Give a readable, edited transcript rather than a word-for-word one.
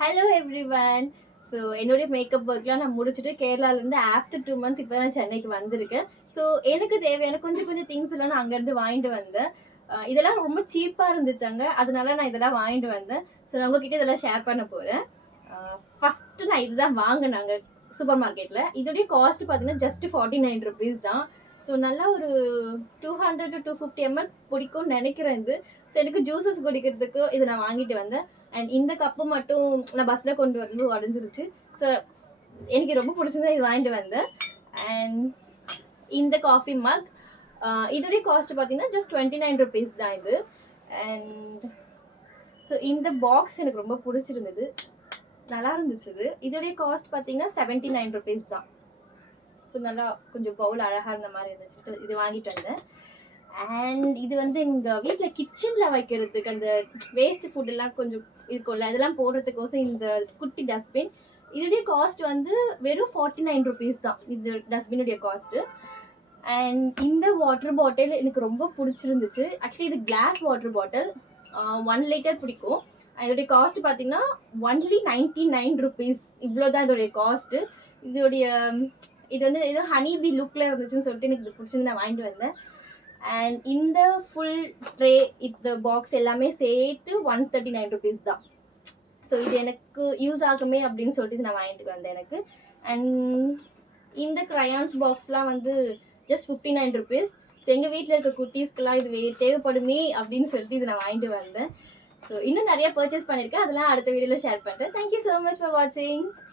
Hello everyone. So என்னுடைய makeup ஒர்க்லாம் நான் முடிச்சுட்டு கேரளாலேருந்து ஆஃப்டர் 2 மந்த் இப்போ நான் சென்னைக்கு வந்திருக்கேன். ஸோ எனக்கு தேவையான கொஞ்சம் கொஞ்சம் திங்ஸ் எல்லாம் நான் அங்கேருந்து வாங்கிட்டு வந்தேன். இதெல்லாம் ரொம்ப சீப்பாக இருந்துச்சாங்க, அதனால நான் இதெல்லாம் வாங்கிட்டு வந்தேன். ஸோ நான் உங்ககிட்ட இதெல்லாம் ஷேர் பண்ண போகிறேன். ஃபஸ்ட்டு நான் இதுதான் வாங்கினாங்க சூப்பர் மார்க்கெட்டில். இதோடைய காஸ்ட் பார்த்தீங்கன்னா ஜஸ்ட் 49 ருபீஸ் தான். ஸோ நல்லா ஒரு 200 to 250 ml பிடிக்கும்னு நினைக்கிறேன் இது. ஸோ எனக்கு ஜூஸஸ் குடிக்கிறதுக்கு இதை நான் வாங்கிட்டு வந்தேன். அண்ட் இந்த கப்பு மட்டும் நான் பஸ்ஸில் கொண்டு வந்து உடஞ்சிருச்சு. ஸோ எனக்கு ரொம்ப பிடிச்சது இது வாங்கிட்டு வந்தேன். அண்ட் இந்த காஃபி மக் இதோடைய காஸ்ட் பார்த்தீங்கன்னா ஜஸ்ட் 29 ருபீஸ் தான் இது. அண்ட் ஸோ இந்த பாக்ஸ் எனக்கு ரொம்ப பிடிச்சிருந்தது, நல்லா இருந்துச்சு. இதோடைய காஸ்ட் பார்த்தீங்கன்னா 79 ருபீஸ் தான். ஸோ நல்லா கொஞ்சம் பவுல் அழகாக இருந்த மாதிரி இருந்துச்சு, இது வாங்கிட்டு வந்தேன். அண்ட் இது வந்து எங்கள் வீட்டில் கிச்சனில் வைக்கிறதுக்கு அந்த வேஸ்ட் ஃபுட் எல்லாம் கொஞ்சம் இருக்கும்ல, அதெல்லாம் போடுறதுக்கோசம் இந்த குட்டி டஸ்ட்பின். இதோடைய காஸ்ட் வந்து வெறும் 49 ருபீஸ் தான் இது டஸ்ட்பினுடைய காஸ்ட்டு. அண்ட் இந்த வாட்டர் பாட்டில் எனக்கு ரொம்ப பிடிச்சிருந்துச்சு. ஆக்சுவலி இது கிளாஸ் வாட்டர் பாட்டில், 1 லிட்டர் பிடிக்கும். இதோடைய காஸ்ட் பார்த்தீங்கன்னா ஒன்லி 99 ருபீஸ், இவ்வளோ தான் இதோடைய காஸ்ட்டு. இதோடைய இது வந்து ஏதோ ஹனி பி லுக்கில் இருந்துச்சுன்னு சொல்லிட்டு எனக்கு இது பிடிச்சிருந்து நான் வாங்கிட்டு வந்தேன். அண்ட் இந்த ஃபுல் ட்ரே இந்த பாக்ஸ் எல்லாமே சேர்த்து 139 ருபீஸ் தான். ஸோ இது எனக்கு யூஸ் ஆகுமே அப்படின்னு சொல்லிட்டு நான் வாங்கிட்டு வந்தேன் எனக்கு. அண்ட் இந்த க்ரையான்ஸ் பாக்ஸ்லாம் வந்து ஜஸ்ட் 59 ருபீஸ். ஸோ எங்கள் வீட்டில் இருக்க குட்டீஸ்க்கெல்லாம் இது தேவைப்படுமே அப்படின்னு சொல்லிட்டு இது நான் வாங்கிட்டு வந்தேன். ஸோ இன்னும் நிறைய பர்ச்சேஸ் பண்ணியிருக்கேன், அதெல்லாம் அடுத்த வீடியோவில் ஷேர் பண்ணுறேன். தேங்க்யூ ஸோ மச் ஃபார் வாட்சிங்.